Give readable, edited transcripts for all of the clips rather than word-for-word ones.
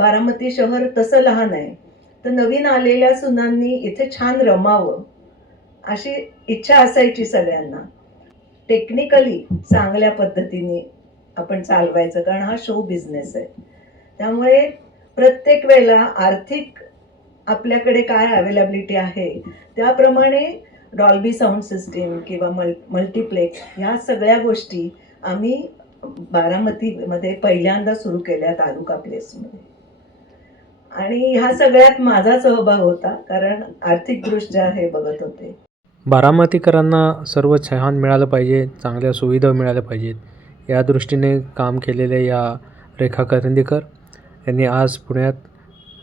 बारामती शहर तसं लहान आहे, तर नवीन आलेल्या सुनांनी इथे छान रमावं अशी इच्छा असायची सगळ्यांना. टेक्निकली चांगल्या पद्धतीने आपण चालवायचं, कारण हा शो बिझनेस आहे. त्यामुळे प्रत्येक वेळेला आर्थिक आपल्याकडे काय अवेलेबिलिटी आहे त्याप्रमाणे डॉल्बी साऊंड सिस्टीम किंवा मल्टीप्लेक्स ह्या सगळ्या गोष्टी आम्ही बारामतीमध्ये पहिल्यांदा सुरू केल्या तालुका प्लेसमध्ये. आणि ह्या सगळ्यात माझा सहभाग होता, कारण आर्थिकदृष्ट्या हे बघत होते. बारामतीकरांना सर्व छान मिळालं पाहिजे, चांगल्या सुविधा मिळाल्या पाहिजेत या दृष्टीने काम केलेले या रेखा करंदीकर यांनी आज पुण्यात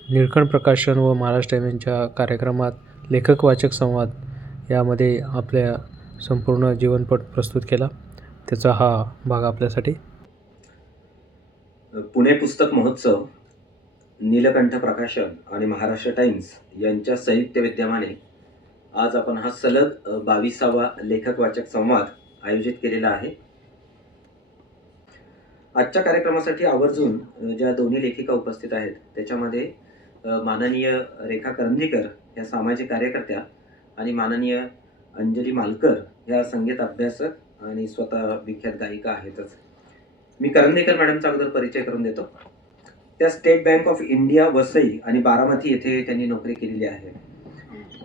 निळकंठ प्रकाशन व महाराष्ट्र टाइम्सच्या कार्यक्रमात लेखक वाचक संवाद यामध्ये आपल्या संपूर्ण जीवनपट प्रस्तुत केला. त्याचा हा भाग आपल्यासाठी. पुणे पुस्तक महोत्सव, नीलकंठ प्रकाशन आणि महाराष्ट्र टाइम्स यांच्या संयुक्त विद्यमाने आज आपण हा सलग 22वा लेखक वाचक संवाद आयोजित केलेला आहे. आजच्या कार्यक्रमासाठी आवर्जून ज्या दोन्ही लेखिका उपस्थित आहेत त्याच्यामध्ये माननीय रेखा करंदीकर या सामाजिक कार्यकर्त्या आणि माननीय अंजली मालकर या संगीत अभ्यासक आणि स्वतः विख्यात गायिका आहेतच. मी करंदीकर मॅडमचा अगोदर परिचय करून देतो. त्या state bank of India Vasai आणि बारामती येथे त्यांनी नोकरी केलेली आहे.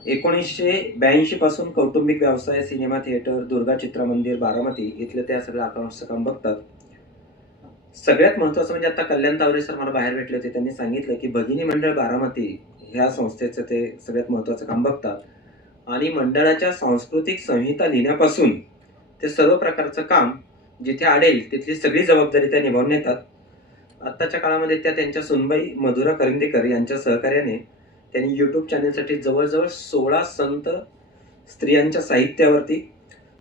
1982 पासून कौटुंबिक व्यवसाय, सिनेमा थिएटर, दुर्गा चित्रमंदिर बारामती इथलं त्या सगळं अकाउंटचं काम बघतात. सगळ्यात महत्त्वाचं म्हणजे आता कल्याण तावरे सर मला बाहेर भेटले होते, त्यांनी सांगितलं की भगिनी मंडळ बारामती ह्या संस्थेचं ते सगळ्यात महत्त्वाचं काम बघतात आणि मंडळाच्या सांस्कृतिक संहिता लिहिण्यापासून ते सर्व प्रकारचं काम जिथे आडेल तिथली सगळी जबाबदारी त्या निभावून येतात. आत्ताच्या काळामध्ये त्या त्यांच्या सुनबाई मधुरा करंदीकर यांच्या सहकार्याने त्यांनी यूट्यूब चॅनलसाठी जवळजवळ 16 संत स्त्रियांच्या साहित्यावरती,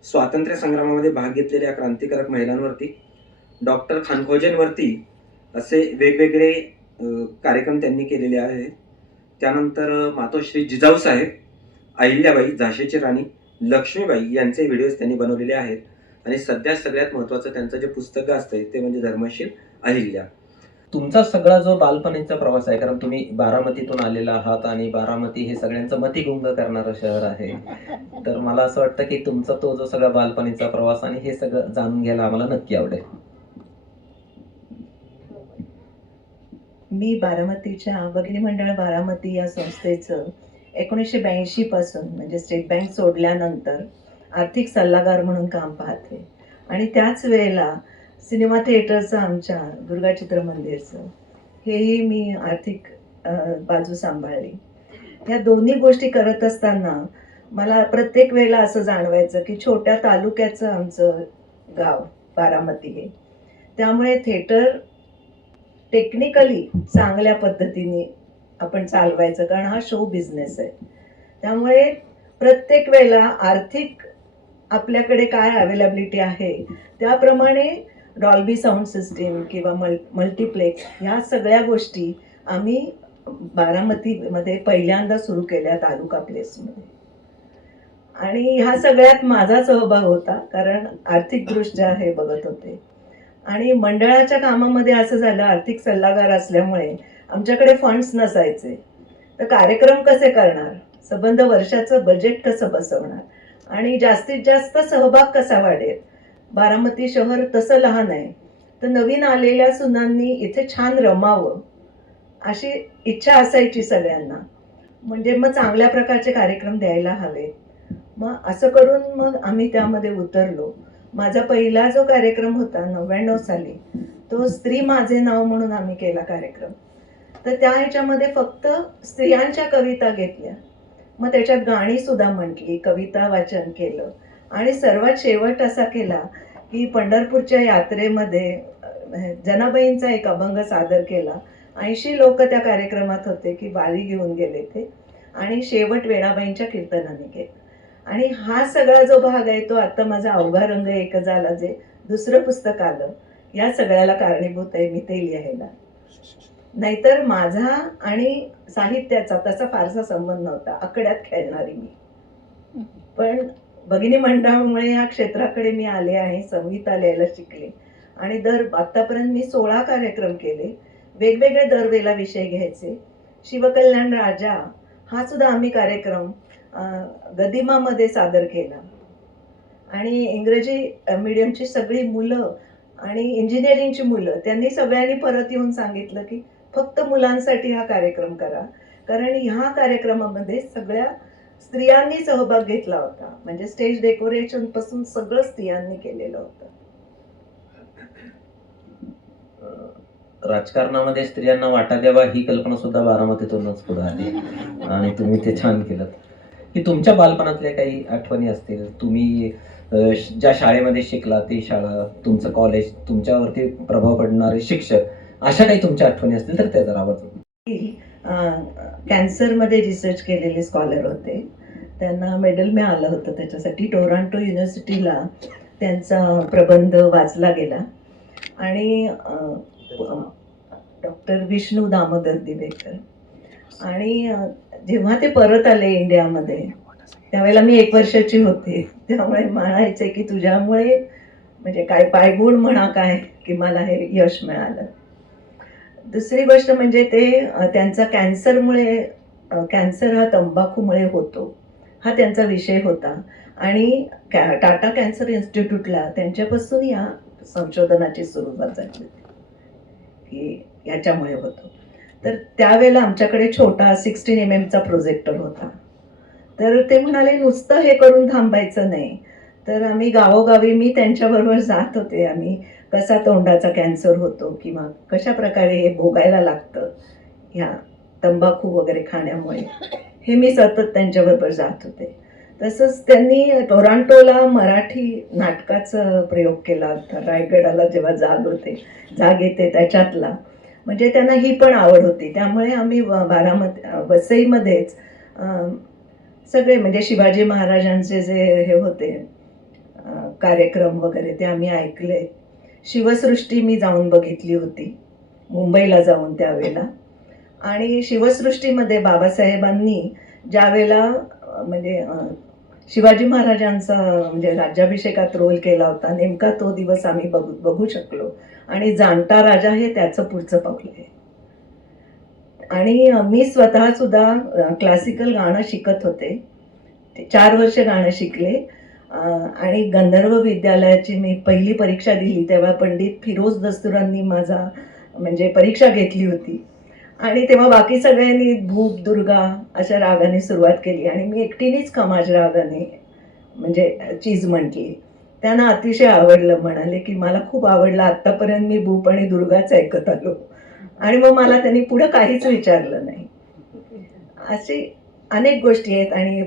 स्वातंत्र्य संग्रामामध्ये भाग घेतलेल्या क्रांतिकारक महिलांवरती, डॉक्टर खानखोजेंवरती असे वेगवेगळे कार्यक्रम त्यांनी केलेले आहेत. त्यानंतर मातोश्री जिजाऊ साहेब, अहिल्याबाई, झाशीची राणी, लक्ष्मीबाई यांचे व्हिडिओज त्यांनी बनवलेले आहेत. आणि सध्या सगळ्यात महत्त्वाचं त्यांचं जे पुस्तक असतं ते म्हणजे धर्मशील अहिल्या. तुमचा सगळा जो बालपणीचा प्रवास आहे, कारण तुम्ही बारामतीतून आलेला आहात आणि बारामती हे सगळ्यांचं मतिगुंग करणारं शहर आहे, तर मला असं वाटतं की तुमचा तो जो सगळा बालपणीचा प्रवास आणि हे सगळं जाणून घ्यायला आम्हाला नक्की आवडेल. मी बारामतीच्या भगिनी मंडळ बारामती या संस्थेचं 1982 पासून म्हणजे स्टेट बँक सोडल्यानंतर आर्थिक सल्लागार म्हणून काम पाहते. आणि त्याच वेळेला सिनेमा थिएटरचं आमच्या दुर्गा चित्रमंदिरचं हेही मी आर्थिक बाजू सांभाळली. ह्या दोन्ही गोष्टी करत असताना मला प्रत्येक वेळेला असं जाणवायचं की छोट्या तालुक्याचं आमचं गाव बारामती आहे. त्यामुळे थिएटर टेक्निकली चांगल्या पद्धतीने आपण चालवायचं, कारण हा शो बिझनेस आहे. त्यामुळे प्रत्येक वेळेला आर्थिक आपल्याकडे काय अवेलेबिलिटी आहे त्याप्रमाणे डॉल्बी साऊंड सिस्टीम किंवा मल्टीप्लेक्स ह्या सगळ्या गोष्टी आम्ही बारामतीमध्ये पहिल्यांदा सुरू केल्या तालुका प्लेसमध्ये. आणि ह्या सगळ्यात माझा सहभाग होता, कारण आर्थिकदृष्ट्या हे बघत होते. आणि मंडळाच्या कामामध्ये असं झालं, आर्थिक सल्लागार असल्यामुळे आमच्याकडे फंड्स नसायचे, तर कार्यक्रम कसे करणार, संबंध वर्षाचं बजेट कसं बसवणार आणि जास्तीत जास्त सहभाग कसा वाढेल. बारामती शहर तसं लहान आहे, तर नवीन आलेल्या सुनांनी इथे छान रमावं अशी इच्छा असायची सगळ्यांना. म्हणजे मग चांगल्या प्रकारचे कार्यक्रम द्यायला हवेत. मग असं करून मग आम्ही त्यामध्ये उतरलो. माझा पहिला जो कार्यक्रम होता 99 साली, तो स्त्री माझे नाव म्हणून आम्ही केला कार्यक्रम. तर त्या ह्याच्यामध्ये फक्त स्त्रियांच्या कविता घेतल्या, मग त्याच्यात गाणी सुद्धा म्हटली, कविता वाचन केलं. आणि सर्वात शेवट असा केला की पंढरपूरच्या यात्रेमध्ये जनाबाईंचा एक अभंग सादर केला. 80 लोक त्या कार्यक्रमात होते की वारी घेऊन गेले ते, आणि शेवट वेणाबाईंच्या कीर्तनाने केलं. आणि हा सगळा जो भाग आहे तो आता माझा अवघा रंग एक झाला, जे दुसरं पुस्तक आलं, या सगळ्याला कारणीभूत आहे मी ते लिहायला. नाहीतर माझा आणि साहित्याचा तसा फारसा संबंध नव्हता, आकड्यात खेळणारी मी. पण भगिनी मंडळामुळे या क्षेत्राकडे मी आले आणि संगीता लिहायला शिकले. आणि आतापर्यंत मी 16 कार्यक्रम केले वेगवेगळे दरवेळेला विषय घ्यायचे. शिवकल्याण राजा हा सुद्धा आम्ही कार्यक्रम गदिमामध्ये सादर केला. आणि इंग्रजी मीडियमची सगळी मुलं आणि इंजिनिअरिंगची मुलं त्यांनी सगळ्यांनी परत येऊन सांगितलं की फक्त मुलांसाठी हा कार्यक्रम करा, कारण ह्या कार्यक्रमामध्ये सगळ्या स्त्रियांनी सहभाग घेतला होता. म्हणजे स्टेज डेकोरेशन पासून सगळं स्त्रियांनी केलेलं होतं. राजकारणामध्ये स्त्रियांना वाटा द्यावा ही कल्पना सुद्धा बारामतीतूनच पुढे आली आणि तुम्ही ते छान केलं. की तुमच्या बालपणातल्या काही आठवणी असतील, तुम्ही ज्या शाळेमध्ये शिकला ती शाळा, तुमचं कॉलेज, तुमच्यावरती प्रभाव पडणारे शिक्षक, अशा काही तुमच्या आठवणी असतील तर त्या जरा आवडतात. कॅन्सरमध्ये रिसर्च केलेले स्कॉलर होते, त्यांना मेडल मिळालं होतं. त्याच्यासाठी टोरंटो युनिव्हर्सिटीला त्यांचा प्रबंध वाचला गेला आणि डॉक्टर विष्णू दामोदर दिवेकर आणि जेव्हा ते परत आले इंडियामध्ये त्यावेळेला मी 1 वर्षाची होते. त्यामुळे म्हणायचे की तुझ्यामुळे म्हणजे काय पायगुण म्हणा काय की मला हे यश मिळालं. दुसरी गोष्ट म्हणजे ते त्यांचा कॅन्सर हा तंबाखूमुळे होतो हा त्यांचा विषय होता आणि टाटा कॅन्सर इन्स्टिट्यूटला त्यांच्यापासून या संशोधनाची सुरुवात झाली की याच्यामुळे होतो. तर त्यावेळेला आमच्याकडे छोटा 16 mm प्रोजेक्टर होता. तर ते म्हणाले नुसतं हे करून थांबायचं नाही. तर आम्ही गावोगावी मी त्यांच्याबरोबर जात होते. आम्ही कसा तोंडाचा कॅन्सर होतो किंवा कशा प्रकारे हे भोगायला लागतं ह्या तंबाखू वगैरे खाण्यामुळे, हे मी सतत त्यांच्याबरोबर जात होते. तसंच त्यांनी टोरंटोला मराठी नाटकाचा प्रयोग केला होता. रायगडाला जेव्हा जाग येते त्याच्यातला, म्हणजे त्यांना ही पण आवड होती. त्यामुळे आम्ही वसईमध्येच सगळे म्हणजे शिवाजी महाराजांचे जे हे होते कार्यक्रम वगैरे ते आम्ही ऐकले. शिवसृष्टी मी जाऊन बघितली होती मुंबईला जाऊन त्यावेळेला. आणि शिवसृष्टीमध्ये बाबासाहेबांनी ज्यावेळेला म्हणजे शिवाजी महाराजांचा म्हणजे राज्याभिषेकात रोल केला होता, नेमका तो दिवस आम्ही बघू शकलो. आणि जाणता राजा हे त्याचं पुढचं पाऊल आहे. आणि मी स्वतः सुद्धा क्लासिकल गाणं शिकत होते. 4 वर्ष गाणं शिकले आणि गंधर्व विद्यालयाची मी पहिली परीक्षा दिली तेव्हा पंडित फिरोज दस्तुरांनी माझा म्हणजे परीक्षा घेतली होती. आणि तेव्हा बाकी सगळ्यांनी भूप दुर्गा अशा रागाने सुरुवात केली आणि मी एकटीनेच खमाज रागाने म्हणजे चीज म्हटली. त्यांना अतिशय आवडलं. म्हणाले की मला खूप आवडलं, आत्तापर्यंत मी भूप आणि दुर्गाच ऐकत आलो. आणि मग मला त्यांनी पुढं काहीच विचारलं नाही. अशी अनेक गोष्टी आहेत. आणि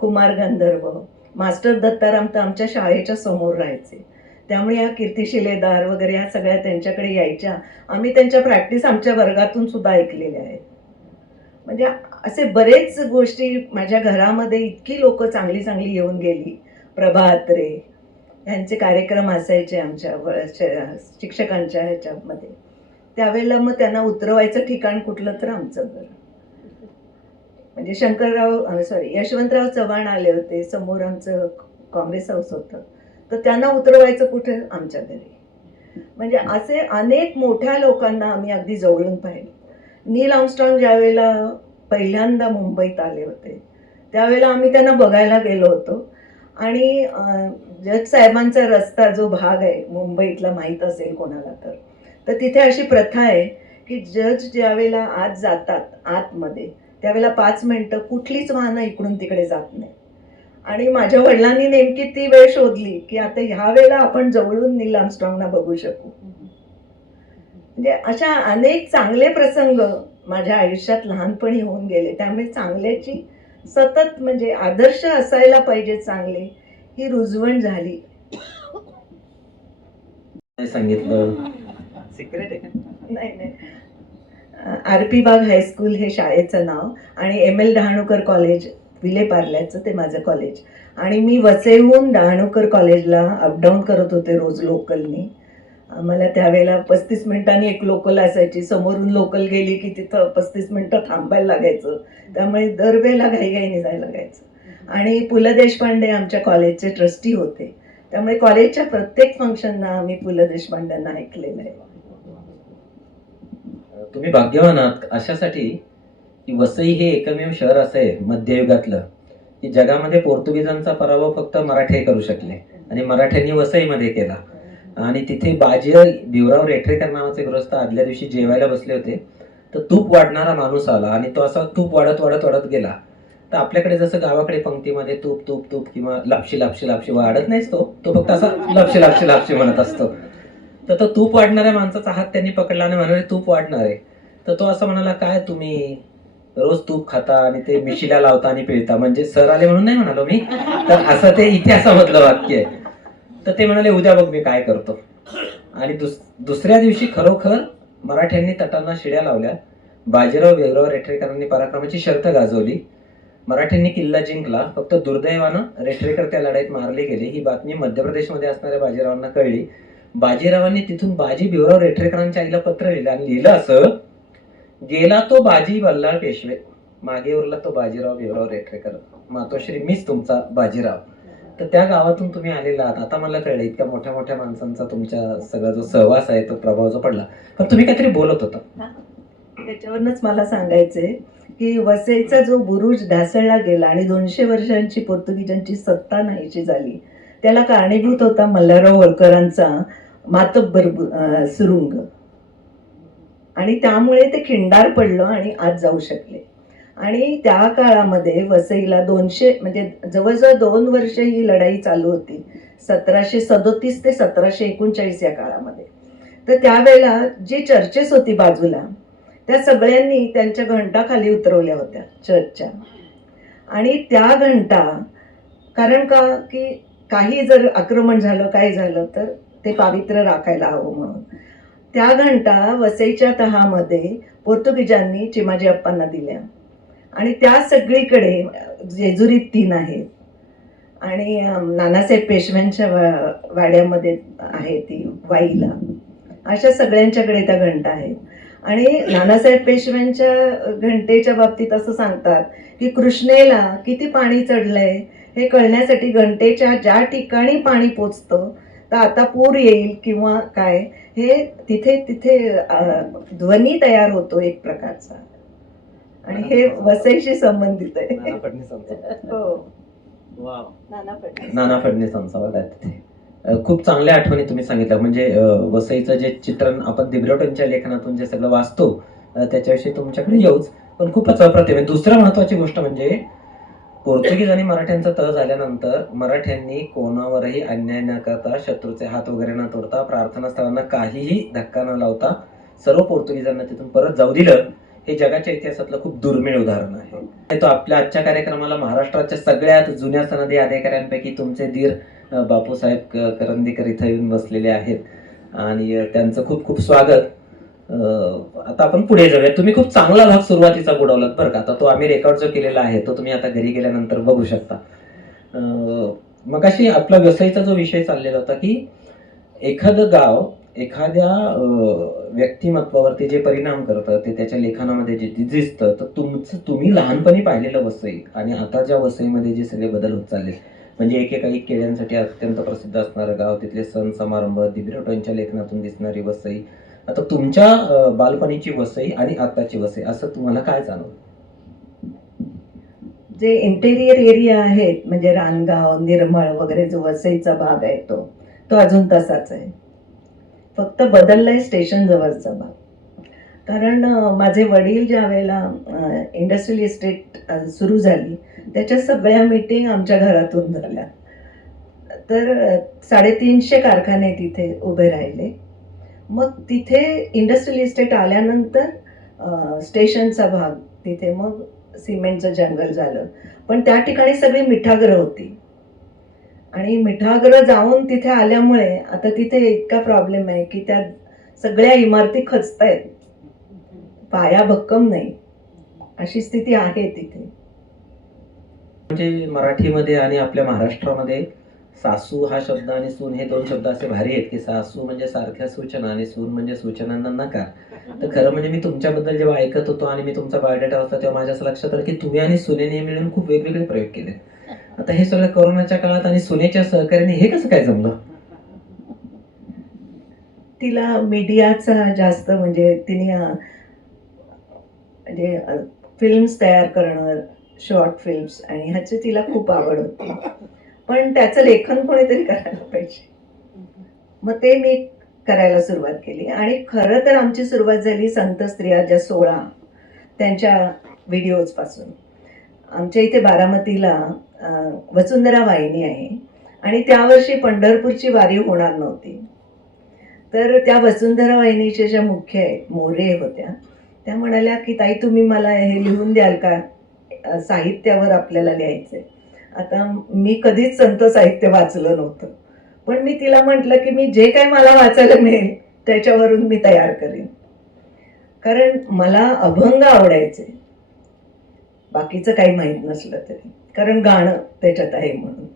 कुमार गंधर्व मास्टर दत्ताराम तर आमच्या शाळेच्या समोर राहायचे, त्यामुळे या कीर्तिशिलेदार वगैरे ह्या सगळ्या त्यांच्याकडे यायच्या. आम्ही त्यांच्या प्रॅक्टिस आमच्या वर्गातून सुद्धा ऐकलेल्या आहेत. म्हणजे असे बरेच गोष्टी माझ्या घरामध्ये इतकी लोक चांगली चांगली येऊन गेली. प्रभा अत्रे यांचे कार्यक्रम असायचे आमच्या शिक्षकांच्या ह्याच्यामध्ये. त्यावेळेला मग त्यांना उतरवायचं ठिकाण कुठलं तर आमचं घर. म्हणजे यशवंतराव चव्हाण आले होते, समोर आमचं काँग्रेस हाऊस होतं, तर त्यांना उतरवायचं कुठे आमच्या घरी. म्हणजे असे अनेक मोठ्या लोकांना आम्ही अगदी जवळून पाहिले. नील आर्मस्ट्रॉंग ज्यावेळेला पहिल्यांदा मुंबईत आले होते त्यावेळेला आम्ही त्यांना बघायला गेलो होतो. आणि जज साहेबांचा रस्ता जो भाग आहे मुंबईतला माहीत असेल कोणाला तर तिथे अशी प्रथा आहे की जज ज्यावेळेला आत जातात आतमध्ये त्यावेळेला 5 मिनिटं कुठलीच वाहनं इकडून तिकडे जात नाही. आणि माझ्या वडिलांनी नेमकी ती वेळ शोधली की आता ह्या वेळेला आपण जवळून नील आर्मस्ट्रॉंगना बघू शकू. म्हणजे अशा अनेक चांगले प्रसंग माझ्या आयुष्यात लहानपणी होऊन गेले. त्यामुळे चांगल्याची सतत म्हणजे आदर्श असायला पाहिजे चांगले, ही रुजवण झाली. सांगितलं सिक्रेट आहे. नाही RP बाग हायस्कूल हे शाळेचं नाव आणि ML डहाणूकर कॉलेज विलेपार्ल्याचं ते माझं कॉलेज. आणि मी वसईहून डहाणूकर कॉलेजला अपडाऊन करत होते रोज लोकलनी. मला त्यावेळेला 35 मिनिटांनी एक लोकल असायची. समोरून लोकल गेली की तिथं 35 मिनिटं थांबायला लागायचं. त्यामुळे दरवेळेला घाईघाईने जायला लागायचं. आणि पु ल देशपांडे आमच्या कॉलेजचे ट्रस्टी होते, त्यामुळे कॉलेजच्या प्रत्येक फंक्शनना आम्ही पु ल देशपांड्यांना ऐकलेलं आहे. तुम्ही भाग्यवान आहात अशासाठी की वसई हे एकमेव शहर असं आहे मध्ययुगातलं की जगामध्ये पोर्तुगीजांचा पराभव फक्त मराठे करू शकले आणि मराठ्यांनी वसईमध्ये केला. आणि तिथे बाजी भिवराव रेठरेकर नावाचे गृहस्थ आदल्या दिवशी जेवायला बसले होते. तर तूप वाढणारा माणूस आला आणि तो असा तूप वाढत वाढत वाढत गेला. तर आपल्याकडे जसं गावाकडे पंक्तीमध्ये तूप तूप तूप किंवा लापशी लापशी लापशी वाढत नाहीच तो फक्त असा लापशी लापशी लापशी म्हणत असतो. तर तो तूप वाढणाऱ्या माणसाचा हात त्यांनी पकडला आणि म्हणाले तूप वाढणार आहे. तर तो असं म्हणाला काय तुम्ही रोज तूप खाता आणि ते मिशीला लावता आणि पिळता, म्हणजे सर आले म्हणून नाही म्हणालो मी, तर असं ते इतिहासामधलं वाक्य आहे. तर ते म्हणाले उद्या बघ मी काय करतो. आणि दुसऱ्या दिवशी खरोखर मराठ्यांनी तटांना शिड्या लावल्या. बाजीराव भिवराव रेठरेकरांनी पराक्रमाची शर्त गाजवली. मराठ्यांनी किल्ला जिंकला. फक्त दुर्दैवानं रेठरेकर त्या लढाईत मारले गेले. ही बातमी मध्य प्रदेशमध्ये असणाऱ्या बाजीरावांना कळली. बाजीरावांनी तिथून बाजी भिवराव रेठरेकरांच्या आईला पत्र लिहिलं आणि लिहिलं असं, गेला तो बाजी बल्लाळ पेशवे, मागे उरला तो बाजीराव भिवराव रेठरेकर, मातोश्री मीच तुमचा बाजीराव. तर त्या गावातून तुम्ही आलेला आहात. आता मला कळलं इतक्या मोठ्या मोठ्या माणसांचा तुमच्या सगळा जो सहवास आहे तो प्रभाव जो पडला. पण तुम्ही काहीतरी बोलत होता. त्याच्यावरच मला सांगायचंय की वसईचा जो बुरुज ढासळला गेला आणि 200 वर्षांची पोर्तुगीजांची सत्ता नाहीशी झाली, त्याला कारणीभूत होता मल्हारराव होळकरांचा मातब्बर सुरुंग. आणि त्यामुळे ते खिंडार पडलं आणि आज जाऊ शकले. आणि त्या काळामध्ये वसईला 200 म्हणजे जवळजवळ 2 वर्ष ही लढाई चालू होती, 1737 ते 1739 या काळामध्ये. तर त्यावेळेला जी चर्चेस होती बाजूला, त्या सगळ्यांनी त्यांच्या घंटा खाली उतरवल्या होत्या चर्चच्या. आणि त्या घंटा, कारण का की काही जर आक्रमण झालं काय झालं तर ते पावित्र्य राखायला हवं म्हणून, त्या घंटा वसईच्या तहामध्ये पोर्तुगीजांनी चिमाजी अप्पांना दिल्या. आणि त्या सगळीकडे जेजुरीत 3 आहेत आणि नानासाहेब पेशव्यांच्या वाड्यामध्ये आहे ती वाईला, अशा सगळ्यांच्याकडे त्या घंटा आहेत. आणि नानासाहेब पेशव्यांच्या घंटेच्या बाबतीत असं सांगतात की कृष्णेला किती पाणी चढलंय हे कळण्यासाठी घंटेच्या ज्या ठिकाणी पाणी पोचतं तर आता पूर येईल किंवा काय, हे तिथे तिथे ध्वनी तयार होतो एक प्रकारचा. आणि हे वसईशी संबंधित आहे. नाना फडणवीसांचा हो, वाव. नाना नाना फडणवीसांचा बघा तिथे खूप चांगल्या आठवणी तुम्ही सांगितल्या. म्हणजे वसईचं जे चित्रण आपण दिब्रिटोंच्या लेखनातून जे सगळं वाचतो त्याच्याविषयी तुमच्याकडे येऊच, पण खूपच अप्रतिम आहे. दुसरं महत्वाची गोष्ट म्हणजे पोर्तुगीज आणि मराठ्यांचा तह झाल्यानंतर मराठ्यांनी कोणावरही अन्याय न करता, शत्रूचे हात वगैरे न तोडता, प्रार्थनास्थळांना काहीही धक्का न लावता सर्व पोर्तुगीजांना तिथून परत जाऊ दिलं. हे जगाच्या इतिहासातलं खूप दुर्मिळ उदाहरण आहे. तो आपल्या आजच्या कार्यक्रमाला महाराष्ट्राच्या सगळ्यात जुन्या सनदी अधिकाऱ्यांपैकी तुमचे धीर बापूसाहेब करंदीकर इथं येऊन बसलेले आहेत आणि त्यांचं खूप खूप स्वागत. आता आपण पुढे जाऊया. तुम्ही खूप चांगला भाग सुरुवातीचा बुडवलात बरं का. आता तो आम्ही रेकॉर्ड जो केलेला आहे तो तुम्ही आता घरी गेल्यानंतर बघू शकता. मग अशी आपला वसईचा जो विषय चाललेला होता की एखादं गाव एखाद्या व्यक्तिमत्वावरती जे परिणाम करतं ते त्याच्या लेखनामध्ये जे दिसतं. तर तुम्ही लहानपणी पाहिलेलं वसई आणि आता ज्या वसईमध्ये जे सगळे बदल होत चालले, म्हणजे एकेकाळी केळ्यांसाठी अत्यंत प्रसिद्ध असणारं गाव, तिथले सण समारंभ, दिब्रिटोंच्या लेखनातून दिसणारी वसई, आता तुमच्या बालपणीची वसई आणि आताची वसई, असं तुम्हाला काय जाणवलं? जे इंटेरियर एरिया आहेत म्हणजे रानगाव, निर्मळ वगैरे जो वसईचा भाग आहे तो अजून तसाच आहे. फक्त बदललाय स्टेशन जवळचा भाग. कारण माझे वडील ज्या वेळेला इंडस्ट्रियल इस्टेट सुरू झाली त्याच्या सगळ्या मीटिंग आमच्या घरातून झाल्या. तर 350 कारखाने तिथे उभे राहिले. मग तिथे इंडस्ट्रियल इस्टेट आल्यानंतर स्टेशनचा भाग तिथे मग सिमेंटचं जंगल झालं. पण त्या ठिकाणी सगळी मिठागरं होती आणि मिठागरं जाऊन तिथे आल्यामुळे आता तिथे इतका प्रॉब्लेम आहे की त्या सगळ्या इमारती खचतायत, पाया भक्कम नाही, अशी स्थिती आहे तिथे. म्हणजे मराठीमध्ये आणि आपल्या महाराष्ट्रामध्ये सासू हा शब्द आणि सून हे 2 शब्द असे भारी आहेत की सासू म्हणजे सारख्या सूचना आणि सून म्हणजे सूचनांना नकार. तर खरं म्हणजे मी तुमच्याबद्दल जेव्हा ऐकत होतो आणि मी तुमचा बायोडेटा वाचला तेव्हा माझ्या असं लक्षात आलं की तुम्ही आणि सुनेने मिळून खूप वेगवेगळे प्रयोग केले. आता हे सगळं कोरोनाच्या काळात आणि सुनेच्या सहकार्याने हे कसं काय जमलं? तिला मीडियाचा जास्त म्हणजे तिने म्हणजे फिल्म्स तयार करणं, शॉर्ट फिल्म्स, आणि ह्याची तिला खूप आवड होती. पण त्याचं लेखन कोणीतरी करायला पाहिजे. मग ते मी करायला सुरुवात केली आणि खरं तर आमची सुरुवात झाली संत स्त्रिया ज्या 16 त्यांच्या व्हिडिओजपासून. आमच्या इथे बारामतीला वसुंधरा वाहिनी आहे आणि त्यावर्षी पंढरपूरची वारी होणार नव्हती. तर त्या वसुंधरा वाहिनीच्या ज्या मुख्य आहेत, मोरे होत्या, त्या म्हणाल्या की ताई तुम्ही मला हे लिहून द्याल का, साहित्यावर आपल्याला लिहायचंय. आता मी कधीच संत साहित्य वाचलं नव्हतं, पण मी तिला म्हटलं की मी जे काही मला वाचायला मिळेल त्याच्यावरून मी तयार करेन, कारण मला अभंग आवडायचे, बाकीचं काही माहीत नसलं तरी, कारण गाणं त्याच्यात आहे म्हणून.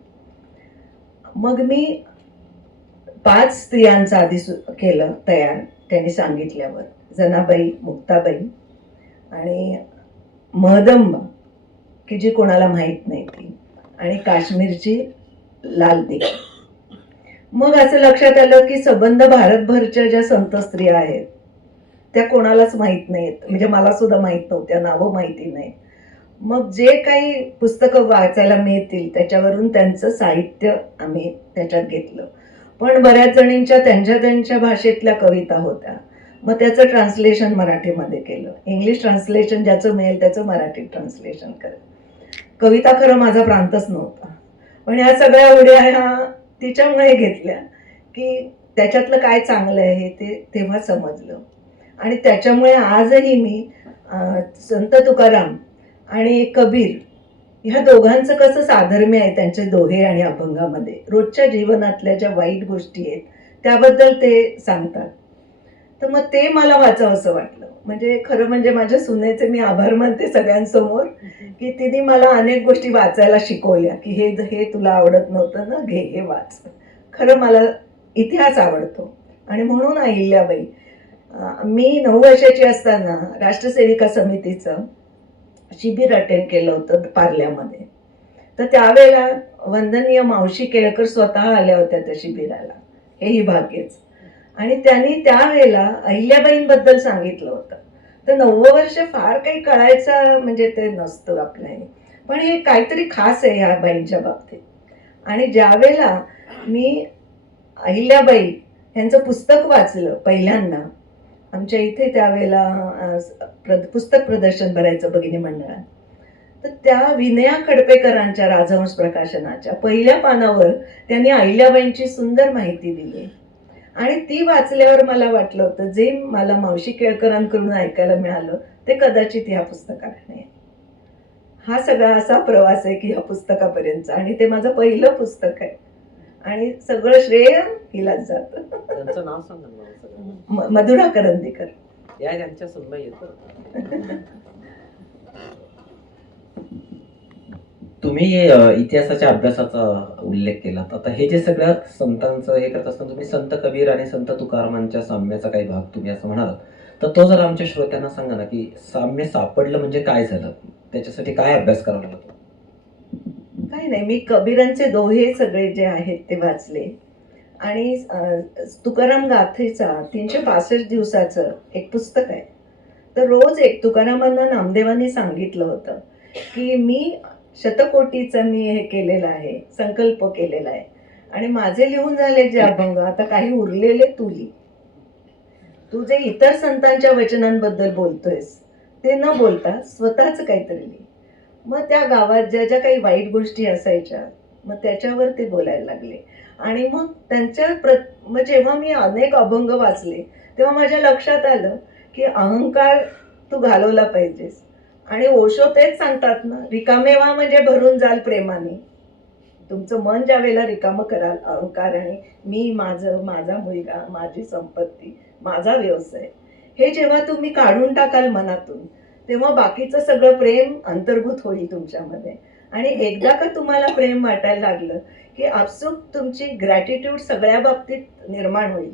मग मी 5 स्त्रियांचं आधी केलं तयार त्यांनी सांगितल्यावर. जनाबाई, मुक्ताबाई आणि महदंबा, की जी कोणाला माहीत नाही ती, आणि काश्मीरची लाल दिघ. मग असं लक्षात आलं की संबंध भारतभरच्या ज्या संत स्त्रिया आहेत त्या कोणालाच माहीत नाहीत, म्हणजे मला सुद्धा माहीत नव्हत्या, नावं माहिती नाही. मग जे काही पुस्तकं वाचायला मिळतील त्याच्यावरून त्यांचं साहित्य आम्ही त्याच्यात घेतलं. पण बऱ्याच जणींच्या त्यांच्या त्यांच्या भाषेतल्या कविता होत्या, मग त्याचं ट्रान्सलेशन मराठीमध्ये केलं. इंग्लिश ट्रान्सलेशन ज्याचं मिळेल त्याचं मराठी ट्रान्सलेशन करत. कविता खरं माझा प्रांतच नव्हता, पण ह्या सगळ्या उड्या ह्या तिच्यामुळे घेतल्या की त्याच्यातलं काय चांगलं आहे ते तेव्हा समजलं. आणि त्याच्यामुळे आजही मी संत तुकाराम आणि कबीर ह्या दोघांचं कसं साधर्म्य आहे त्यांचे दोहे आणि अभंगामध्ये, रोजच्या जीवनातल्या ज्या वाईट गोष्टी आहेत त्याबद्दल ते सांगतात. तर मग ते मला वाचावंसं वाटलं. म्हणजे खरं म्हणजे माझ्या सुनेचे मी आभार मानते सगळ्यांसमोर की तिने मला अनेक गोष्टी वाचायला शिकवल्या, की हे तुला आवडत नव्हतं ना, घे हे वाच. खरं मला इतिहास आवडतो आणि म्हणून अहिल्याबाई. मी 9 वर्षाची असताना राष्ट्रसेविका समितीचं शिबिर अटेंड केलं होतं पार्ल्यामध्ये. तर त्यावेळेला वंदनीय मावशी केळकर स्वतः आल्या होत्या त्या शिबिराला, हेही भाग्यच. आणि त्यांनी त्यावेळेला अहिल्याबाईंबद्दल सांगितलं होतं. तर 9 वर्ष फार काही कळायचं म्हणजे ते नसतं आपल्याला, पण हे काहीतरी खास आहे ह्या बाईंच्या बाबतीत. आणि ज्यावेळेला मी अहिल्याबाई यांचं पुस्तक वाचलं पहिल्यांदा, आमच्या इथे त्यावेळेला पुस्तक प्रदर्शन भरायचं भगिनी मंडळात, तर त्या विनया खडपेकरांच्या राजहंस प्रकाशनाच्या पहिल्या पानावर त्यांनी अहिल्याबाईंची सुंदर माहिती दिली. आणि ती वाचल्यावर मला वाटलं होतं जे मला मावशी केळकरांकडून ऐकायला मिळालं ते कदाचित ह्या पुस्तकात नाही. हा सगळा असा प्रवास आहे की ह्या पुस्तकापर्यंत, आणि ते माझं पहिलं पुस्तक आहे आणि सगळं श्रेय हिलाच जातं. त्यांचं नाव सांगा ना. मधुरा करंदीकर या त्यांच्या सुनबाई येतो. तुम्ही इतिहासाच्या अभ्यासाचा उल्लेख केला. आता हे जे सगळं संतांचं हे करत असताना तुम्ही संत कबीर आणि संत तुकारामांच्या साम्याचा काही भाग तुम्ही असं म्हणाल, तर तो जर आमच्या श्रोत्यांना सांगा ना, की साम्य सापडलं म्हणजे काय झालं, त्याच्यासाठी काय अभ्यास करावा लागतो? काही नाही, मी कबीरांचे दोहे सगळे जे आहेत ते वाचले आणि तुकाराम गाथेचा 365 दिवसाचं एक पुस्तक आहे. तर रोज एक तुकारामांना नामदेवांनी सांगितलं होतं की मी शतकोटीचं मी हे केलेलं आहे, संकल्प केलेला आहे, आणि माझे लिहून झाले जे अभंग आता काही उरलेले तू लिही. तू जे इतर संतांच्या वचनांबद्दल बोलतोयस ते न बोलता स्वतःच काहीतरी लिही. मग त्या गावात ज्या ज्या काही वाईट गोष्टी असायच्या मग त्याच्यावर ते बोलायला लागले. आणि मग मग जेव्हा मी अनेक अभंग वाचले तेव्हा माझ्या लक्षात आलं की अहंकार तू घालवला पाहिजेस. आणि ओशो तेच सांगतात ना, रिकामे व्हा म्हणजे भरून जाल प्रेमाने. तुमचं मन ज्या वेळेला रिकामं कराल अहंकार आणि मी, माझं, माझा मुलगा, माझी संपत्ती, माझा व्यवसाय, हे जेव्हा तुम्ही काढून टाकाल मनातून, तेव्हा बाकीचं सगळं प्रेम अंतर्भूत होईल तुमच्यामध्ये. आणि एकदा का तुम्हाला प्रेम वाटायला लागलं की आपसूक तुमची ग्रॅटिट्यूड सगळ्या बाबतीत निर्माण होईल.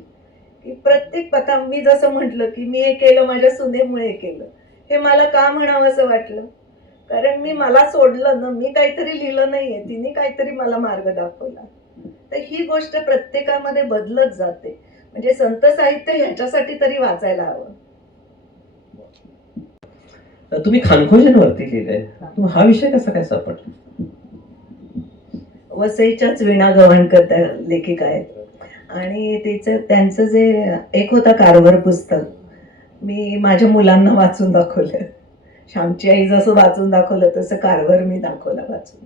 की प्रत्येक, आता मी जसं म्हटलं की मी हे केलं माझ्या सुनेमुळे केलं, हे मला का म्हणावं असं वाटलं, कारण मी मला सोडलं ना, मी काहीतरी लिहिलं नाहीये, तिने काहीतरी मला मार्ग दाखवला. तर ही गोष्ट प्रत्येकामध्ये बदलत जाते. म्हणजे संत साहित्य ह्याच्यासाठी तरी वाचायला हवं. तुम्ही खानखोजांवरती लिहिलंय, तुम्हाला हा विषय कसा काय सापडला? वसईच्याच वीणा गव्हाणकर त्या लेखिका आहेत आणि त्यांचं जे एक होता कारभार पुस्तक, मी माझ्या मुलांना वाचून दाखवलं. श्यामची आई जसं वाचून दाखवलं तसं कारभार मी दाखवला वाचून.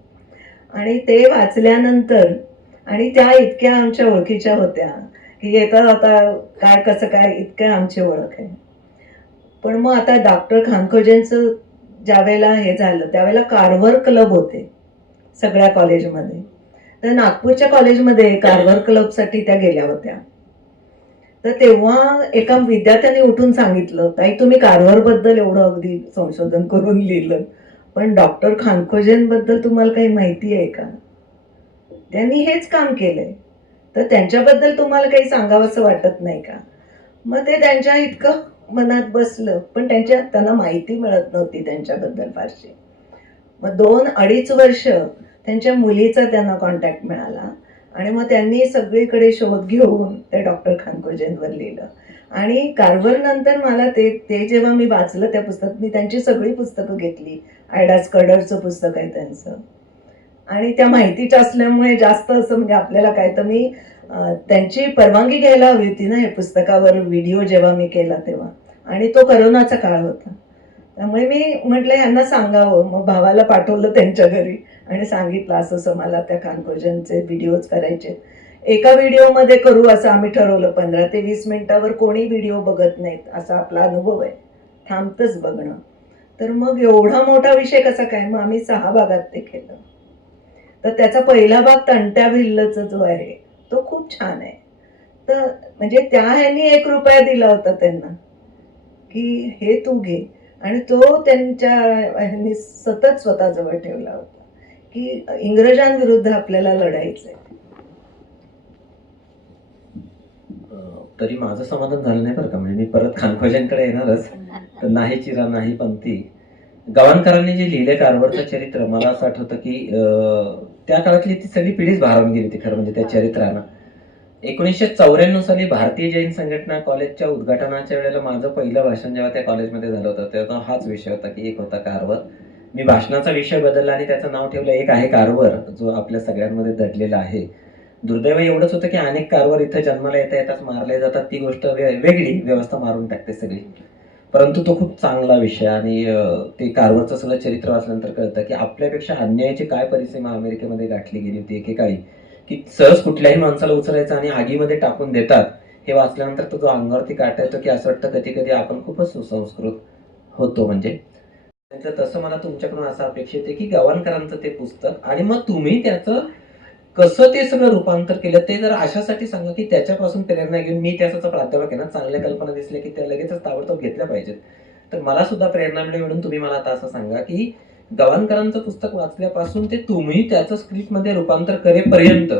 आणि ते वाचल्यानंतर आणि त्या इतक्या आमच्या ओळखीच्या होत्या की येता जाता काय कसं काय इतकं आमची ओळख आहे. पण मग आता डॉक्टर खानखोजेंचं ज्यावेळेला हे झालं त्यावेळेला कारभार क्लब होते सगळ्या कॉलेजमध्ये. तर नागपूरच्या कॉलेजमध्ये कारभार क्लबसाठी त्या गेल्या होत्या. तर तेव्हा एका विद्यार्थ्याने उठून सांगितलं, ताई तुम्ही कारभारबद्दल एवढं अगदी संशोधन करून लिहिलं, पण डॉक्टर खानखोजेंबद्दल तुम्हाला काही माहिती आहे का? त्यांनी हेच काम केलंय, तर त्यांच्याबद्दल तुम्हाला काही सांगावंसं वाटत नाही का? मग ते त्यांच्या इतकं मनात बसलं, पण त्यांना माहिती मिळत नव्हती त्यांच्याबद्दल फारशी. मग 2-2.5 वर्ष त्यांच्या मुलीचा त्यांना कॉन्टॅक्ट मिळाला आणि मग त्यांनी सगळीकडे शोध घेऊन ते डॉक्टर खानखोजेंवर लिहिलं. आणि कारभार नंतर मला ते जेव्हा मी वाचलं त्या पुस्तकात, मी त्यांची सगळी पुस्तकं घेतली. आयडास कडरचं पुस्तक आहे त्यांचं, आणि त्या माहितीच्या असल्यामुळे जास्त असं म्हणजे आपल्याला काय, तर मी त्यांची परवानगी घ्यायला हवी होती ना हे पुस्तकावर व्हिडिओ जेव्हा मी केला तेव्हा, आणि तो करोनाचा काळ होता. त्यामुळे मी म्हटलं यांना सांगावं. मग भावाला पाठवलं त्यांच्या घरी आणि सांगितलं असं असं मला त्या खानखोजांचे व्हिडिओज करायचे. एका व्हिडिओमध्ये करू असं आम्ही ठरवलं. 15 ते 20 मिनिटावर कोणी व्हिडिओ बघत नाहीत असा आपला अनुभव आहे, थांबतंच बघणं. तर मग एवढा मोठा विषय कसा काय, मग आम्ही 6 भागात ते केलं. तर त्याचा पहिला भाग तंट्या भिल्लचा जो आहे तो खूप छान आहे. तर म्हणजे त्या ह्यांनी 1 रुपया दिला होता त्यांना की हे तू घे, आणि तो त्यांच्या ह्यांनी सतत स्वतःजवळ ठेवला होता की इंग्रजांविरुद्ध आपल्याला लढायचंय. तरी माझं समाधान झालं नाही बरं का. म्हणजे मी परत खानखोजांकडे येणारच. तर नाही चिरा नाही पंथी, गव्हाणकरांनी जे लिहिले कारभारचं चरित्र, मला असं आठवतं की त्या काळातली ती सगळी पिढीच भारावून गेली ती खरं म्हणजे त्या चरित्रानं. 1994 साली भारतीय जैन संघटना कॉलेजच्या उद्घाटनाच्या वेळेला माझं पहिलं भाषण जेव्हा त्या कॉलेजमध्ये झालं होतं तेव्हा हाच विषय होता की एक होता कारभार. मी भाषणाचा विषय बदलला आणि त्याचं नाव ठेवलं एक आहे कारभार, जो आपल्या सगळ्यांमध्ये दडलेला आहे. दुर्दैव एवढंच होतं की अनेक कारभार इथं जन्माला येता येताच मारले जातात. ती गोष्ट वेगळी, व्यवस्था मारून टाकते सगळी. परंतु तो खूप चांगला विषय, आणि ते कारभारचं सगळं चरित्र वाचल्यानंतर कळतं की आपल्यापेक्षा अन्यायाची काय परिसीमा अमेरिकेमध्ये गाठली गेली होती एकेकाळी, की सहज कुठल्याही माणसाला उचलायचं आणि आगीमध्ये टाकून देतात. हे वाचल्यानंतर तो जो अंगावरती काटा येतो की असं वाटतं कधी कधी आपण खूपच सुसंस्कृत होतो. म्हणजे तसं मला तुमच्याकडून असं अपेक्षित आहे की गव्हाणकरांचं ते पुस्तक, आणि मग तुम्ही त्याचं कसं ते सगळं रूपांतर केलं ते जर अशासाठी सांगा की त्याच्यापासून प्रेरणा घेऊन, मी त्याचा प्राध्यापक आहे ना, चांगल्या कल्पना दिसल्या की त्या लगेचच ताबडतोब घेतल्या पाहिजेत. तर मला सुद्धा प्रेरणा मिळेल म्हणून तुम्ही मला आता असं सांगा की गव्हाणकरांचं पुस्तक वाचल्यापासून ते तुम्ही त्याचं स्क्रिप्टमध्ये रूपांतर करेपर्यंत,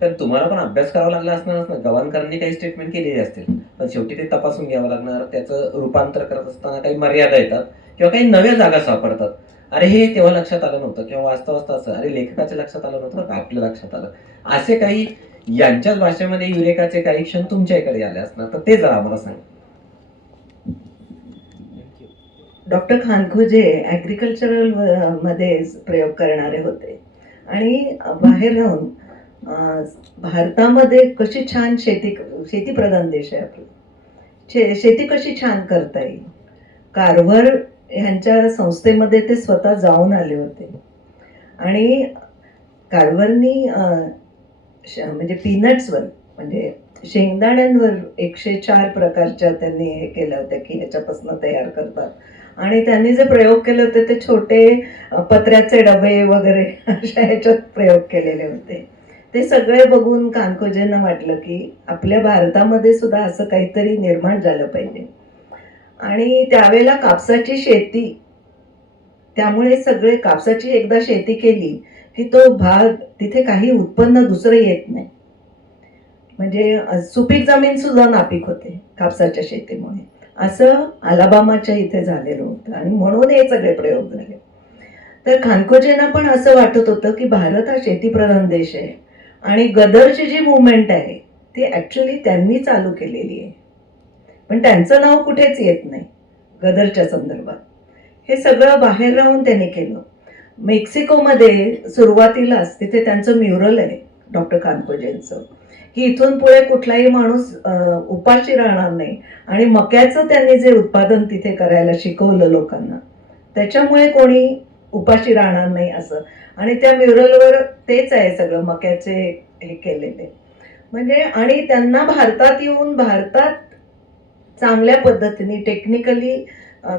कारण तुम्हाला पण अभ्यास करावा लागला असणारच ना. गव्हाणकरांनी काही स्टेटमेंट केलेली असतील, पण शेवटी ते तपासून घ्यावं लागणार. त्याचं रूपांतर करत असताना काही मर्यादा येतात किंवा काही नव्या जागा सापडतात. अरे हे तेव्हा लक्षात आलं नव्हतं, किंवा वाचता वाचता असं अरे लेखकाच्या लक्षात आलं नव्हतं का आपल्या लक्षात आलं. असे काही यांच्याच भाषेमध्ये युरेकाचे काही क्षण तुमच्या इकडे आले असणार, तर ते जरा आम्हाला सांगा. डॉक्टर खानखोजे ॲग्रिकल्चरल मध्ये प्रयोग करणारे होते आणि बाहेर राहून भारतामध्ये कशी छान शेतीप्रधान देश आहे आपला, शेती कशी छान करता येईल, कारभार ह्यांच्या संस्थेमध्ये ते स्वतः जाऊन आले होते. आणि कारभारनी म्हणजे पीनट्सवर म्हणजे शेंगदाण्यांवर 104 प्रकारच्या त्यांनी हे केल्या होत्या की ह्याच्यापासून तयार करतात. आणि त्यांनी जे प्रयोग केले होते ते छोटे पत्र्याचे डबे वगैरे अशा ह्याच्यात प्रयोग केलेले होते. ते सगळे बघून खानखोजेंना वाटलं की आपल्या भारतामध्ये सुद्धा असं काहीतरी निर्माण झालं पाहिजे. आणि त्यावेळेला कापसाची शेती, त्यामुळे सगळे कापसाची एकदा शेती केली की तो भाग तिथे काही उत्पन्न दुसरं येत नाही. म्हणजे सुपीक जमीन सुद्धा नापीक होते कापसाच्या शेतीमुळे. असं अलाबामाच्या इथे झालेलं होतं आणि म्हणून हे सगळे प्रयोग झाले. तर खानखोजेंना पण असं वाटत होतं की भारत हा शेतीप्रधान देश आहे आणि गदरची जी मुवमेंट आहे ती ॲक्च्युली त्यांनी चालू केलेली आहे, पण त्यांचं नाव कुठेच येत नाही गदरच्या संदर्भात. हे सगळं बाहेर राहून त्यांनी केलं. मेक्सिकोमध्ये सुरुवातीलाच तिथे त्यांचं म्युरल आहे डॉक्टर कानकोजेंचं, की इथून पुढे कुठलाही माणूस उपाशी राहणार नाही. आणि मक्याचं त्यांनी जे उत्पादन तिथे करायला शिकवलं लोकांना, त्याच्यामुळे कोणी उपाशी राहणार नाही असं. आणि त्या म्युरलवर तेच आहे सगळं, मक्याचे हे केलेले. म्हणजे आणि त्यांना भारतात येऊन भारतात चांगल्या पद्धतीने टेक्निकली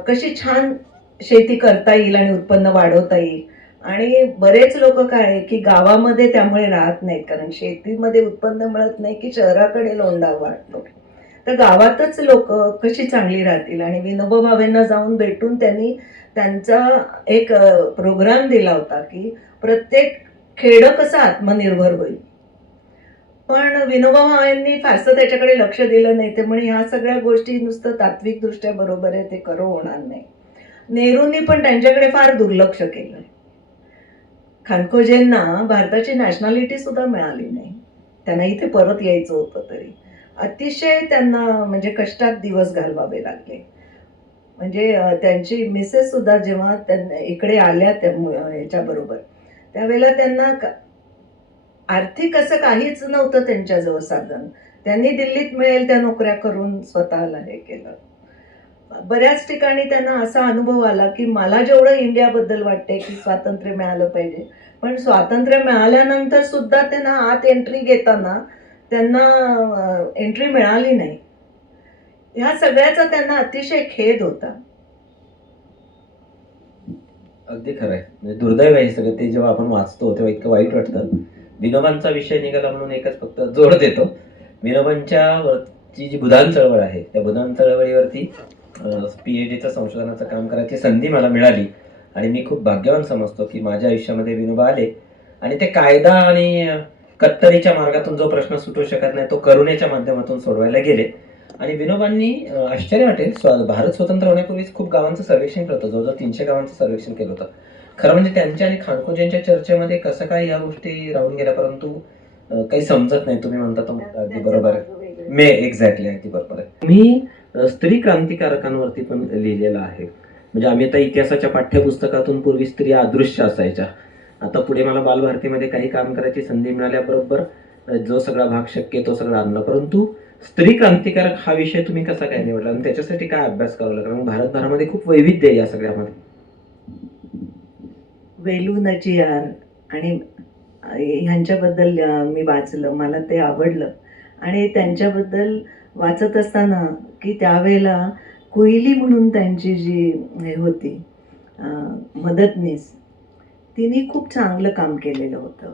कशी छान शेती करता येईल आणि उत्पन्न वाढवता येईल. आणि बरेच लोक काय आहे की गावामध्ये त्यामुळे राहत नाहीत, कारण शेतीमध्ये उत्पन्न मिळत नाही की शहराकडे लोंढा वाढतो. तर गावातच लोक कशी चांगली राहतील. आणि विनोबा भावेंना जाऊन भेटून त्यांनी त्यांचा एक प्रोग्राम दिला होता की प्रत्येक खेडं कसं आत्मनिर्भर होईल. पण विनोबा भावेंनी फारसं त्याच्याकडे लक्ष दिलं नाही. ते म्हणे ह्या सगळ्या गोष्टी नुसतं तात्विक दृष्ट्या बरोबर आहे, ते खरं होणार नाही. नेहरूंनी पण त्यांच्याकडे फार दुर्लक्ष केलं. खानकोजेंना भारताची नॅशनॅलिटी सुद्धा मिळाली नाही, त्यांना इथे परत यायचं होतं तरी. अतिशय त्यांना म्हणजे कष्टात दिवस घालवावे लागले. म्हणजे त्यांची मिसेस सुद्धा जेव्हा त्यांना इकडे आल्या ह्याच्याबरोबर, त्यावेळेला त्यांना आर्थिक असं काहीच नव्हतं त्यांच्याजवळ साधन. त्यांनी दिल्लीत मिळेल त्या नोकऱ्या करून स्वतःला हे केलं. बऱ्याच ठिकाणी त्यांना असा अनुभव आला की मला जेवढं इंडियाबद्दल वाटते की स्वातंत्र्य मिळालं पाहिजे, पण स्वातंत्र्य मिळाल्यानंतर सुद्धा त्यांना आत एंट्री घेताना त्यांना एंट्री मिळाली नाही. ह्या सगळ्याचा त्यांना अतिशय खेद होता. अगदी खरं आहे. म्हणजे दुर्दैव आहे हे सगळं. ते जेव्हा आपण वाचतो तेव्हा इतकं वाईट वाटतं. विनोबांचा विषय निघाला म्हणून एकच फक्त जोड देतो. विनोबांच्या वरची जी बुधान चळवळ आहे, त्या बुधान चळवळीवरती PhDचं संशोधनाचं काम करायची संधी मला मिळाली. आणि मी खूप भाग्यवान समजतो की माझ्या आयुष्यामध्ये विनोबा आले आणि ते कायदा आणि कत्तलीच्या मार्गातून जो प्रश्न सुटू शकत नाही तो करुणेच्या माध्यमातून सोडवायला गेले. आणि विनोबांनी आश्चर्य वाटेल, भारत स्वतंत्र होण्यापूर्वीच खूप गावांचं सर्वेक्षण केलं होतं. जवळजवळ 300 गावांचं सर्वेक्षण केलं होतं. खरं म्हणजे त्यांच्या आणि खानकोजेंच्या चर्चेमध्ये कसं काय या गोष्टी राहून गेल्या, परंतु काही समजत नाही. तुम्ही म्हणता तो अगदी बरोबर आहे. एक्झॅक्टली, अगदी बरोबर आहे. मी स्त्री क्रांतिकारकांवरती पण लिहिलेलं आहे. म्हणजे आम्ही आता इतिहासाच्या पाठ्यपुस्तकातून पूर्वी स्त्रिया अदृश्य असायच्या. आता पुढे मला बालभारतीमध्ये काही काम करायची संधी मिळाल्याबरोबर जो सगळा भाग शक्य तो सगळा आणला. परंतु स्त्री क्रांतिकारक हा विषय तुम्ही कसा काय निवडला आणि त्याच्यासाठी काय अभ्यास करावा लागला? कारण भारतभरामध्ये खूप वैविध्य आहे या सगळ्यामध्ये. वेलू नचियार आणि ह्यांच्याबद्दल मी वाचलं, मला ते आवडलं. आणि त्यांच्याबद्दल वाचत असताना की त्यावेळेला कोयली म्हणून त्यांची जी हे होती मदतनीस, तिने खूप चांगलं काम केलेलं होतं.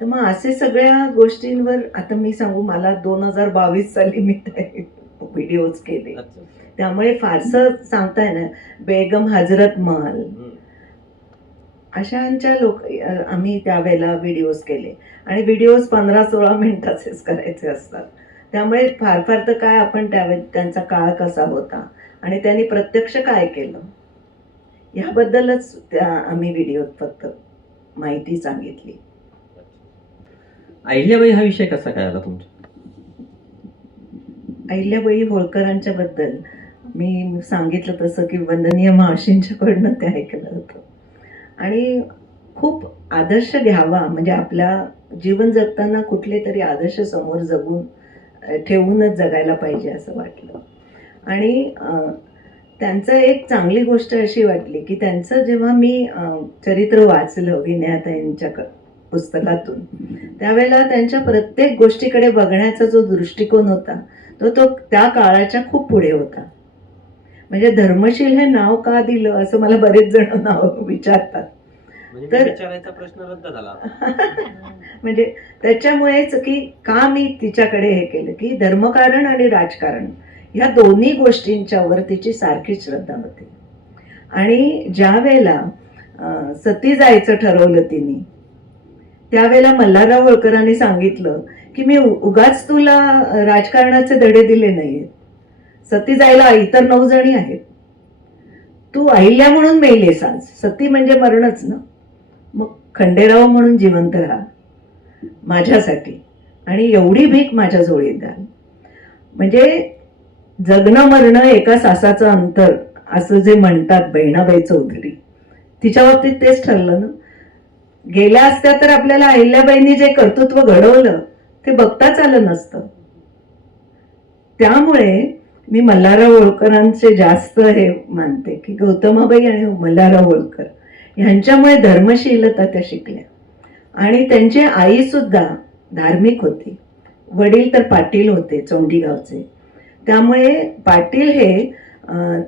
तर मग असे सगळ्या गोष्टींवर आता मी सांगू, मला 2022 साली मी ते व्हिडिओज केले, त्यामुळे फारसं सांगताय ना. बेगम हजरत महल अशांच्या आम्ही त्यावेळेला व्हिडिओज केले. आणि व्हिडिओज 15-16 मिनिटाचेच करायचे असतात. त्यामुळे फार फार तर काय आपण त्यावेळेस त्यांचा काळ कसा होता आणि त्यांनी प्रत्यक्ष काय केलं ह्याबद्दलच आम्ही व्हिडिओत फक्त माहिती सांगितली. अहिल्याबाई हा विषय कसा काय आला तुमचा? अहिल्याबाई होळकरांच्या बद्दल मी सांगितलं तसं की वंदनीय मावशींच्याकडनं ते ऐकलं होतं. आणि खूप आदर्श घ्यावा, म्हणजे आपल्या जीवन जगताना कुठले तरी आदर्श समोर जगून ठेवूनच जगायला पाहिजे असं वाटलं. आणि त्यांचं एक चांगली गोष्ट अशी वाटली की त्यांचं जेव्हा मी चरित्र वाचलं विनयाताईंच्या पुस्तकातून, त्यावेळेला त्यांच्या प्रत्येक गोष्टीकडे बघण्याचा जो दृष्टिकोन होता तो त्या काळाच्या खूप पुढे होता. म्हणजे धर्मशील हे नाव का दिलं असं मला बरेच जण नाव विचारतात. तर विचारायचा प्रश्न रद्द झाला. म्हणजे त्याच्यामुळेच की का मी तिच्याकडे हे केलं की धर्मकारण आणि राजकारण ह्या दोन्ही गोष्टींच्यावर तिची सारखी श्रद्धा होती. आणि ज्या वेळेला सती जायचं ठरवलं तिने, त्यावेळेला मल्हारराव होळकरांनी सांगितलं की मी उगाच तुला राजकारणाचे धडे दिले नाहीत. सती जायला इतर 9 जणी आहेत, तू अहिल्या म्हणून मेलेस आज. सती म्हणजे मरणच ना. मग खंडेराव म्हणून जिवंत राहा माझ्यासाठी आणि एवढी भीक माझ्या झोळीत घाल. म्हणजे जगणं मरणं एका सासाचं अंतर असं जे म्हणतात बहिणाबाई चौधरी, तिच्या बाबतीत तेच ठरलं ना. गेल्या असत्या तर आपल्याला अहिल्याबाईंनी जे कर्तृत्व घडवलं ते बघताच आलं नसतं. त्यामुळे मी मल्हारराव होळकरांचे जास्त हे मानते की गौतमाबाई आणि मल्हारराव होळकर यांच्यामुळे धर्मशीलता त्या शिकल्या. आणि त्यांची आई सुद्धा धार्मिक होती. वडील तर पाटील होते चौंडी गावचे. त्यामुळे पाटील हे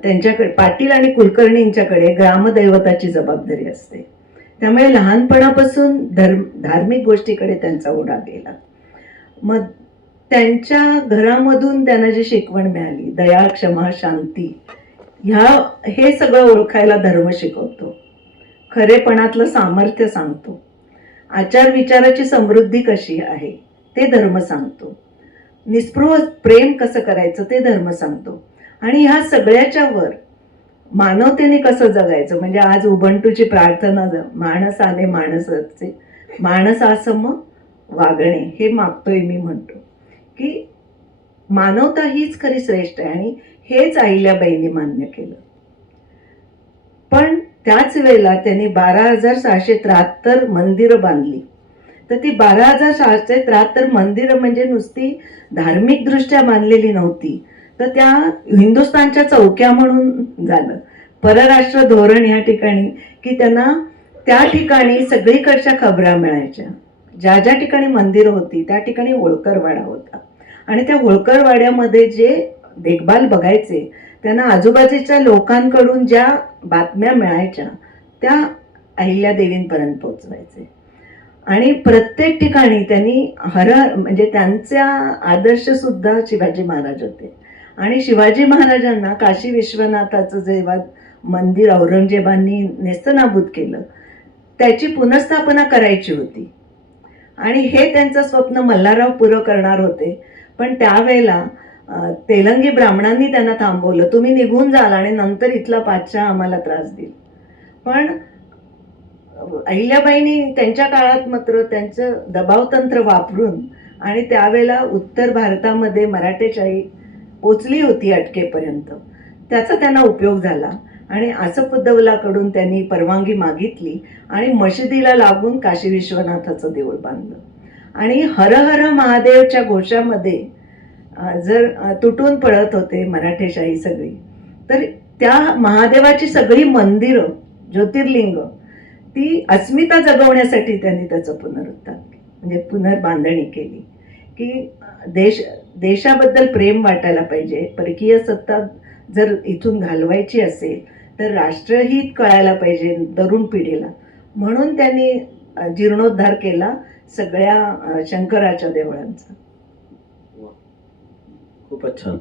त्यांच्याकडे, पाटील आणि कुलकर्णींच्याकडे ग्रामदैवताची जबाबदारी असते. त्यामुळे लहानपणापासून धार्मिक गोष्टीकडे त्यांचा ओढा गेला. मग त्यांच्या घरामधून त्यांना जी शिकवण मिळाली, दया, क्षमा, शांती, हे सगळं ओळखायला धर्म शिकवतो. खरेपणातलं सामर्थ्य सांगतो. आचार विचाराची समृद्धी कशी आहे ते धर्म सांगतो. निस्पृह प्रेम कसं करायचं ते धर्म सांगतो. आणि ह्या सगळ्याच्या वर मानवतेने कसं जगायचं, म्हणजे आज उबंटूची प्रार्थना, माणसाने माणसाचे माणसासम वागणे, हे मागतोय मी. म्हणतो की मानवता हीच खरी श्रेष्ठ आहे आणि हेच अहिल्याबाईंनी मान्य केलं. पण त्याच वेळेला त्यांनी 12,673 मंदिरं बांधली. तर ती 12,673 मंदिरं म्हणजे नुसती धार्मिक दृष्ट्या बांधलेली नव्हती, तर त्या हिंदुस्थानच्या चौक्या म्हणून झालं. परराष्ट्र धोरण या ठिकाणी की त्यांना त्या ठिकाणी सगळीकडच्या खबरा मिळायच्या. ज्या ज्या ठिकाणी मंदिरं होती त्या ठिकाणी होळकरवाडा होता. आणि त्या होळकरवाड्यामध्ये जे देखभाल बघायचे त्यांना आजूबाजूच्या लोकांकडून ज्या बातम्या मिळायच्या त्या अहिल्यादेवींपर्यंत पोहोचवायचे. आणि प्रत्येक ठिकाणी त्यांनी म्हणजे त्यांचा आदर्श सुद्धा शिवाजी महाराज होते. आणि शिवाजी महाराजांना काशी विश्वनाथाचं जेव्हा मंदिर औरंगजेबांनी नेस्तनाबूत केलं त्याची पुनर्स्थापना करायची होती. आणि हे त्यांचं स्वप्न मल्हारराव पुरं करणार होते. पण त्यावेळेला तेलंगी ब्राह्मणांनी त्यांना थांबवलं, तुम्ही निघून जाल आणि नंतर इथला पातशाह आम्हाला त्रास देईल. पण अहिल्याबाईंनी त्यांच्या काळात मात्र त्यांचं दबावतंत्र वापरून, आणि त्यावेळेला उत्तर भारतामध्ये मराठेशाही पोचली होती अटकेपर्यंत, त्याचा त्यांना उपयोग झाला. आणि आसफउद्दौलाकडून त्यांनी परवानगी मागितली आणि मशिदीला लागून काशी विश्वनाथाचं देऊळ बांधलं. आणि हर हर महादेवच्या घोषामध्ये जर तुटून पडत होते मराठेशाही सगळी, तर त्या महादेवाची सगळी मंदिरं, ज्योतिर्लिंग, ती अस्मिता जगवण्यासाठी त्यांनी त्याचं पुनरुत्थान म्हणजे पुनर्बांधणी केली. की देशाबद्दल प्रेम वाटायला पाहिजे. परकीय सत्ता जर इथून घालवायची असेल तर राष्ट्रहित कळायला पाहिजे तरुण पिढीला. म्हणून त्यांनी जीर्णोद्धार केला सगळ्या शंकराच्या देवळांचा. खूपच छान.